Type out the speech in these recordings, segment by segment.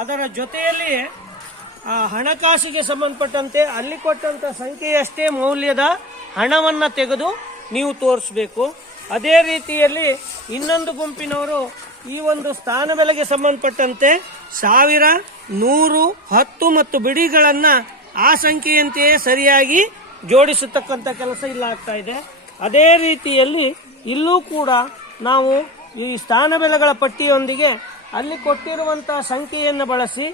ಅದರ ಜೊತೆಯಲ್ಲಿ ಹಣಕಾಸಿಗೆ ಸಂಬಂಧಪಟ್ಟಂತೆ ಅಲ್ಲಿ ಕೊಟ್ಟಂತ ಸಂಖ್ಯೆಯಷ್ಟೇ ಮೌಲ್ಯದ ಹಣವನ್ನು ತೆಗೆದು ನೀವು ತೋರಿಸಬೇಕು. ಅದೇ ರೀತಿಯಲ್ಲಿ ಇನ್ನೊಂದು ಗುಂಪಿನವರು ಈ ಒಂದು ಸ್ಥಾನ ಬೆಲೆಗೆ ಸಂಬಂಧಪಟ್ಟಂತೆ 1000, 100, 10 ಮತ್ತು ಬಿಡಿಗಳನ್ನು ಆ ಸಂಖ್ಯೆಯಂತೆಯೇ ಸರಿಯಾಗಿ ಜೋಡಿಸತಕ್ಕಂಥ ಕೆಲಸ ಇಲ್ಲ ಆಗ್ತಾ ಇದೆ. ಅದೇ ರೀತಿಯಲ್ಲಿ ಇಲ್ಲೂ ಕೂಡ ನಾವು ಈ ಸ್ಥಾನ ಬೆಲೆಗಳ ಪಟ್ಟಿಯೊಂದಿಗೆ ಅಲ್ಲಿ ಕೊಟ್ಟಿರುವಂತಹ ಸಂಖ್ಯೆಯನ್ನು ಬಳಸಿ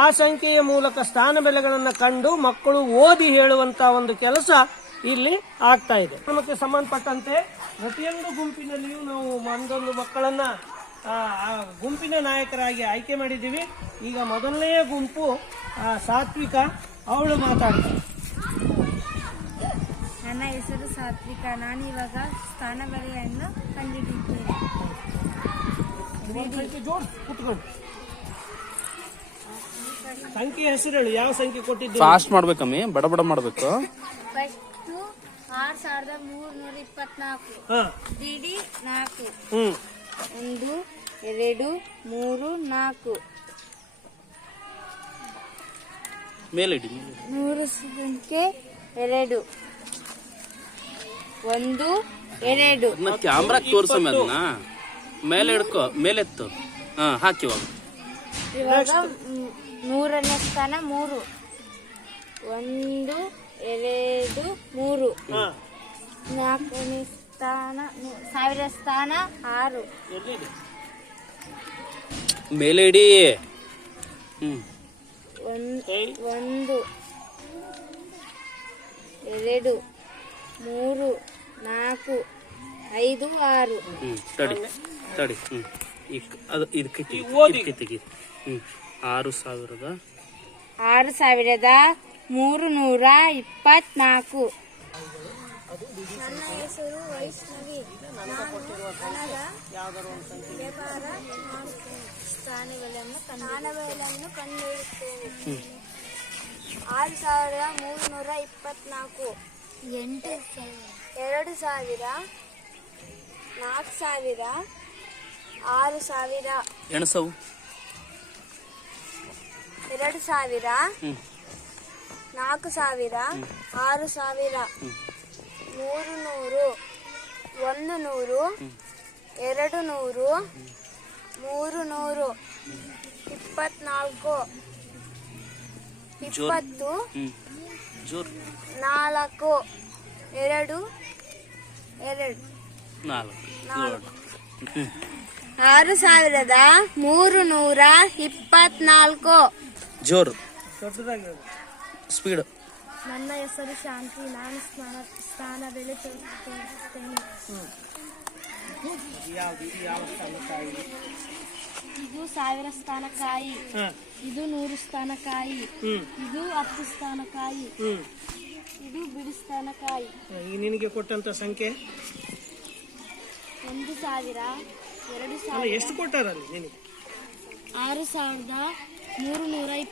ಆ ಸಂಖ್ಯೆಯ ಮೂಲಕ ಸ್ಥಾನ ಬೆಲೆಗಳನ್ನು ಕಂಡು ಮಕ್ಕಳು ಓದಿ ಹೇಳುವಂತಹ ಒಂದು ಕೆಲಸ ಇಲ್ಲಿ ಆಗ್ತಾ ಇದೆ. ನಮಗೆ ಸಂಬಂಧಪಟ್ಟಂತೆ ಪ್ರತಿಯೊಂದು ಗುಂಪಿನಲ್ಲಿಯೂ ನಾವು ಒಂದೊಂದು ಮಕ್ಕಳನ್ನ ಗುಂಪಿನ ನಾಯಕರಾಗಿ ಆಯ್ಕೆ ಮಾಡಿದ್ದೀವಿ. ಈಗ ಮೊದಲನೆಯ ಗುಂಪು ಸಾತ್ವಿಕ, ಅವಳು ಮಾತಾಡ್ತಾಳೆ. ನನ್ನ ಹೆಸರು ಸಾತ್ವಿಕ. ನಾನು ಇವಾಗ ಸ್ಥಾನ ಬೆಲೆಯನ್ನು ಕಂಡುಹಿಡಿಯುತ್ತೇನೆ. ಸಂಖ್ಯೆ ಹೆಸರು ಹೇಳು, ಯಾವ ಸಂಖ್ಯೆ ಕೊಟ್ಟಿದ್ದು? ಫಾಸ್ಟ್ ಮಾಡ್ಬೇಕಮ್ಮಿ, ಬಡ ಬಡ ಮಾಡ್ಬೇಕು. First 6324, DD 4, 1, 2, 3, 4. ಮೇಲಿಡಿ. 100 ಸಂಖ್ಯೆ 2, 1, 2. ಕ್ಯಾಮ್ರಾ ತೋರ್ಸಮ್ಮ, ಅದನ್ನ ಮೇಲೆ ಹಿಡ್ಕೊ, ಮೇಲೆತ್ತು. ಹಾಕಿವಾಗ ಇವಾಗ 100ನೇ ಸ್ಥಾನ 3, 1, 2, 3. 4ನೇ ಸ್ಥಾನ 1000 ಸ್ಥಾನ 6. ಮೇಲೆ ಇಡಿ. 1, 2, 3, 4, 5, 6. ತಡಿ ತಡಿ. ಅದು ಇದಕ್ಕೆ ತೆಗಿ. 6324. ನನ್ನ ಹೆಸರು ವೈಷ್ಣವಿ. ನಾನು ಹಣದ ವ್ಯಾಪಾರ ಸ್ಥಾನಗಳನ್ನು ಕಂಡುಹಿಡಿಯುತ್ತೇನೆ. 6324, 2000, 4000, 6000, ಎಣಸವು 2000, 4000, 6000, 300, 100, 200, 300, 24, 20, 4, 2, 6324. ಜೋರು ಸ್ಪೀಡ್. ನನ್ನ ಹೆಸರು ಶಾಂತಿ. ನಾನು ಸ್ಥಾನ ಬೆಲೆ ತೋರಿಸುತ್ತೇನೆ. ಇದು 1000 ಸ್ಥಾನಕಾಯಿ, ಇದು 100 ಸ್ಥಾನಕಾಯಿ, ಇದು 10 ಸ್ಥಾನಕಾಯಿ, ಇದು ಬಿಡಿ ಸ್ಥಾನಕಾಯಿ. ನಿನಗೆ ಕೊಟ್ಟಂತ ಸಂಖ್ಯೆ 1000, 2000. ಎಷ್ಟು ಕೊಟ್ಟಾರಲ್ಲಿ ನಿನಗೆ? 6324, 1000,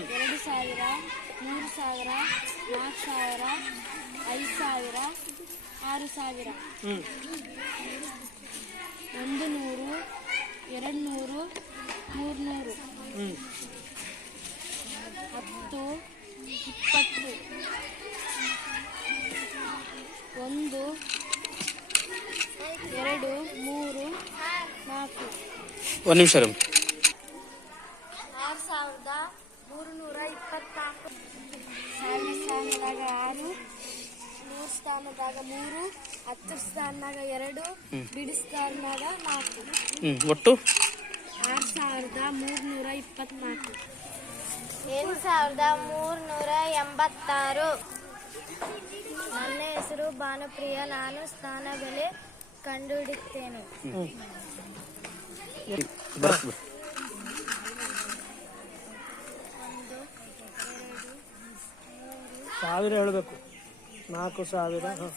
2000, 3000, 4000, 5000, 6000, 100, 200, 300, 10, 20, 1, 2, 3, 4. ಒಂದು ನಿಮಿಷ. 6324. 1000 ಸ್ಥಾನದಾಗ 6, 100 ಸ್ಥಾನದಾಗ 3, 10 ಸ್ಥಾನದಾಗ 2, ಬಿಡಿ ಸ್ಥಾನದಾಗ 4. ಒಟ್ಟು 6324. 7386. ನನ್ನ ಹೆಸರು ಭಾನುಪ್ರಿಯ. ನಾನು ಸ್ಥಾನ ಬೆಲೆ ಕಂಡುಹಿಡಿಯುತ್ತೇನೆ. 1000 ಹೇಳಬೇಕು. 4000, 1000,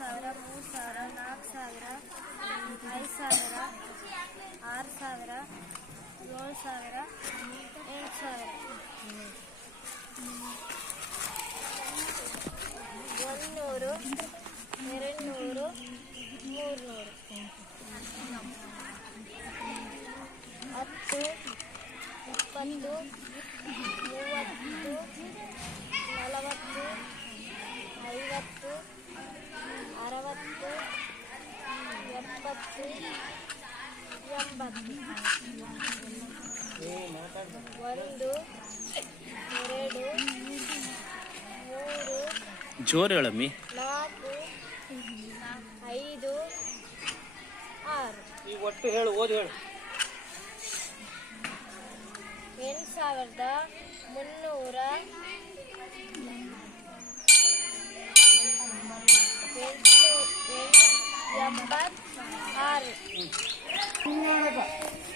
2000, 3000, 4000, 5000, 6000, 7000, 8000. 100, 200, 300. 10, 20, 30, 40, 50, 60, 70, 80. 1, 2, 3, ಜೋರು ಹೇಳಮ್ಮಿ. 4, 5, 6. ಈಗ ಒಟ್ಟು ಹೇಳು, ಓದಿ ಹೇಳು. 8,386.